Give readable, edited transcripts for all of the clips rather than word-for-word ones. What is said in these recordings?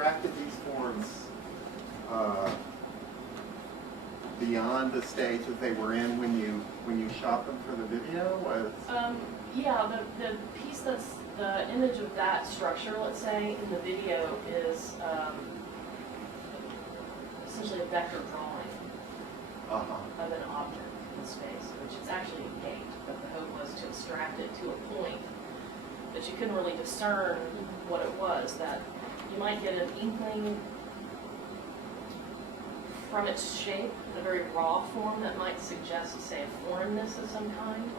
abstracted these forms beyond the stage that they were in when you shot them for the video? Yeah, the piece that's the image of that structure, let's say, in the video is essentially a vector drawing of an object in space, which is actually a gate, but the hope was to abstract it to a point that you couldn't really discern what it was, that you might get an inkling from its shape, the very raw form that might suggest, say, a foreignness of some kind.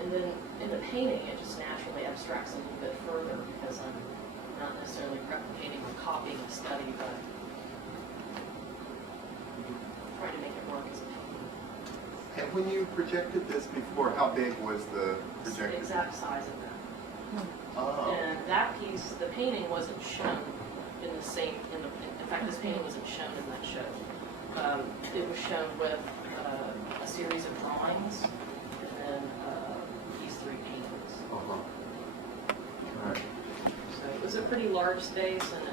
And then in the painting, it just naturally abstracts a little bit further because I'm not necessarily replicating or copying a study, but trying to make it work as a painting. And when you projected this before, how big was the projector? It's the exact size of that. Oh. And that piece, the painting wasn't shown in the same, in fact, this painting wasn't shown in that show. It was shown with a series of drawings and then these three paintings. All right. So it was a pretty large space, and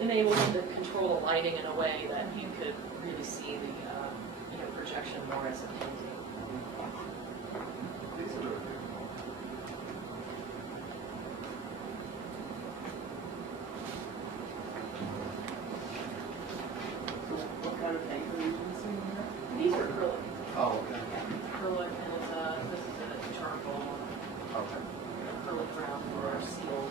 it enabled you to control the lighting in a way that you could really see the projection more as a painting. These are really beautiful. So what kind of paint are you using here? These are acrylic. Oh, okay. Yeah, acrylic, and this is a charcoal. Okay. Acrylic brown or sealed.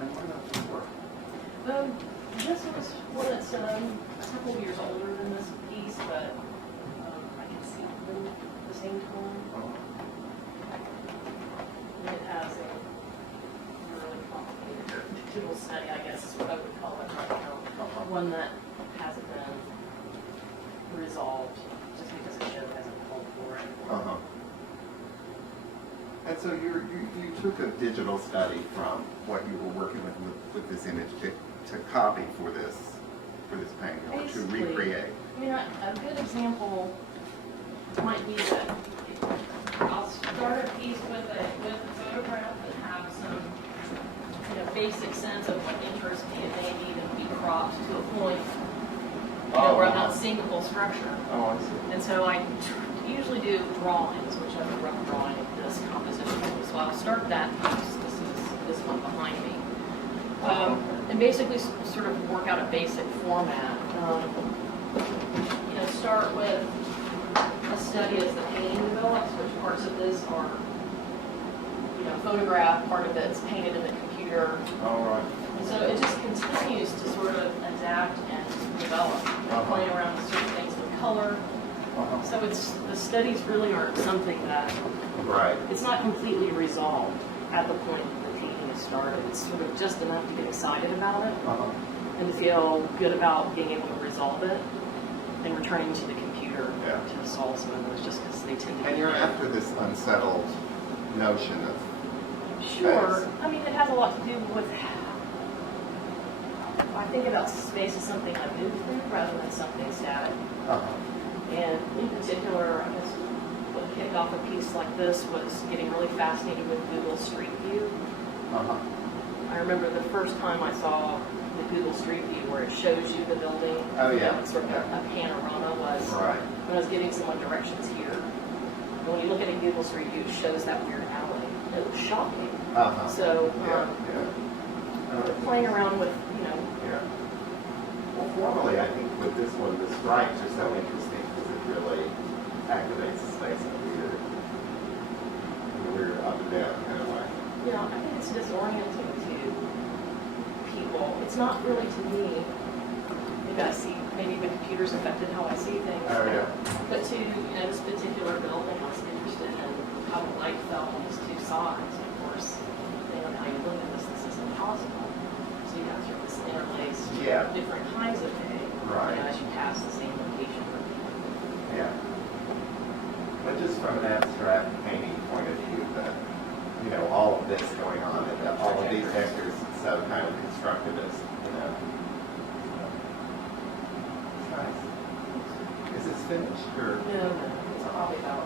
And why not this work? This was one that's a couple of years older than this piece, but I can see them at the same time. And it has a really complicated digital study, I guess is what I would call it right now. One that hasn't been resolved just because the show hasn't called for it. And so you took a digital study from what you were working with this image to copy for this painting, or to Basically, recreate. I mean, a good example might be that I'll start a piece with a photograph that have some basic sense of what interests me. It may even be cropped to a point where I'm not seeing the whole structure. Oh, I see. And so I usually do drawings, which have a rough drawing of this composition. So I'll start that piece. This is this one behind me. And basically sort of work out a basic format. Start with a study as the painting develops, which parts of this are photographed, part of it's painted in the computer. All right. And so it just continues to sort of adapt and develop, playing around with certain things with color. So the studies really aren't something that, it's not completely resolved at the point that the painting is started. It's sort of just enough to get excited about it and to feel good about being able to resolve it and returning to the computer to solve some of those, just because they tend to be. And you're after this unsettled notion of Sure. space. I mean, it has a lot to do with, I think about space as something I move through rather than something static. And in particular, I guess what kicked off a piece like this was getting really fascinated with Google Street View. I remember the first time I saw the Google Street View where it shows you the building. It's sort of a panorama was when I was giving someone directions here. And when you look at a Google Street View, it shows that weird alley. It was shocking. So playing around with, Well, formally, I think with this one, the stripes are so interesting because it really activates the space up here. We're up and down kind of way. I think it's disorienting to people. It's not really to me. Maybe I see, maybe the computer's affected how I see things. But to this particular building, I was interested in how the light fell on these two sides. Of course, depending on how you look at this is impossible. So you got sort of this interlaced different kinds of day as you pass the same location. But just from an abstract painting point of view, that all of this going on and all of these vectors, so kind of constructivist, finished, or? No, it's probably about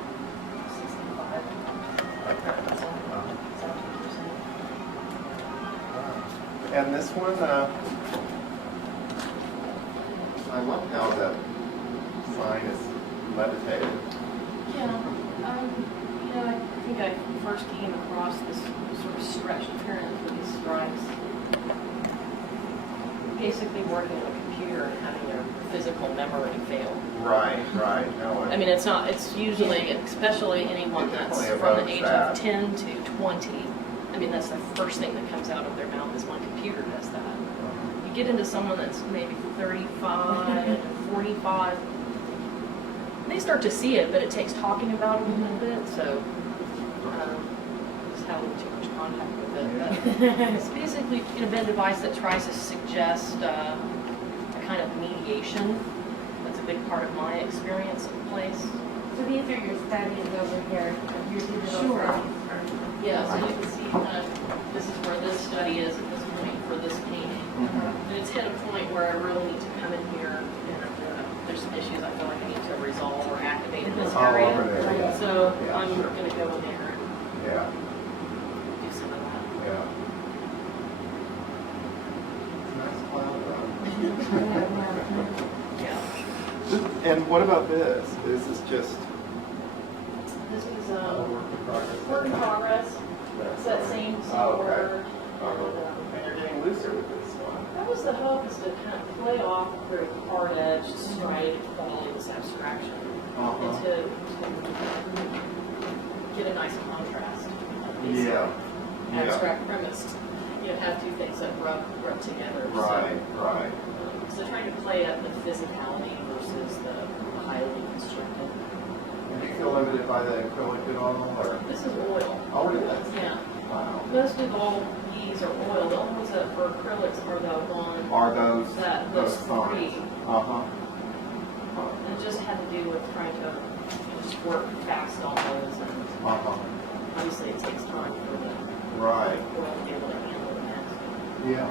65, Okay. 70%. And this one, I love how the sign is levitated. Yeah, I think I first came across this sort of stretched appearance with these stripes. Basically working on a computer and having their physical memory fail. Right. No, I mean, it's usually, especially anyone that's definitely from the evokes age that. of 10 to 20. I mean, that's the first thing that comes out of their mouth is my computer does that. You get into someone that's maybe 35 to 45, they start to see it, but it takes talking about it a little bit, so just have a little too much contact with it. But it's basically an event device that tries to suggest a kind of mediation. That's a big part of my experience in place. So these are your studies over here, your digital Sure. studies. Yeah, so you can see kind of, this is where this study is at this point for this painting. And it's hit a point where I really need to come in here and there's some issues I feel like I need to resolve or activate in this All area. over there, yeah. So Yeah, I'm sure. going to go in there and Yeah, do some of that. yeah. Nice cloud Yeah. And what about this? This is just This was a work in progress. work in progress. It's that same Oh, okay. word. And you're getting looser with this one. That was the hope, is to kind of play off a very hard-edged, striated quality of this abstraction, and to get a nice contrast. These Yeah. abstract premise, have two things that rub together. Right. So trying to play up the physicality versus the highly constructed. And do you feel limited by the acrylic at all, or? This is oil. Oh, it is? Yeah. Wow. Most of all these are oil. The only ones that for acrylics are the one Are those those signs? three. Uh-huh. It just had to do with trying to just work fast on those, and Uh-huh. obviously it takes time for the Right. oil to be able to handle that. Yeah.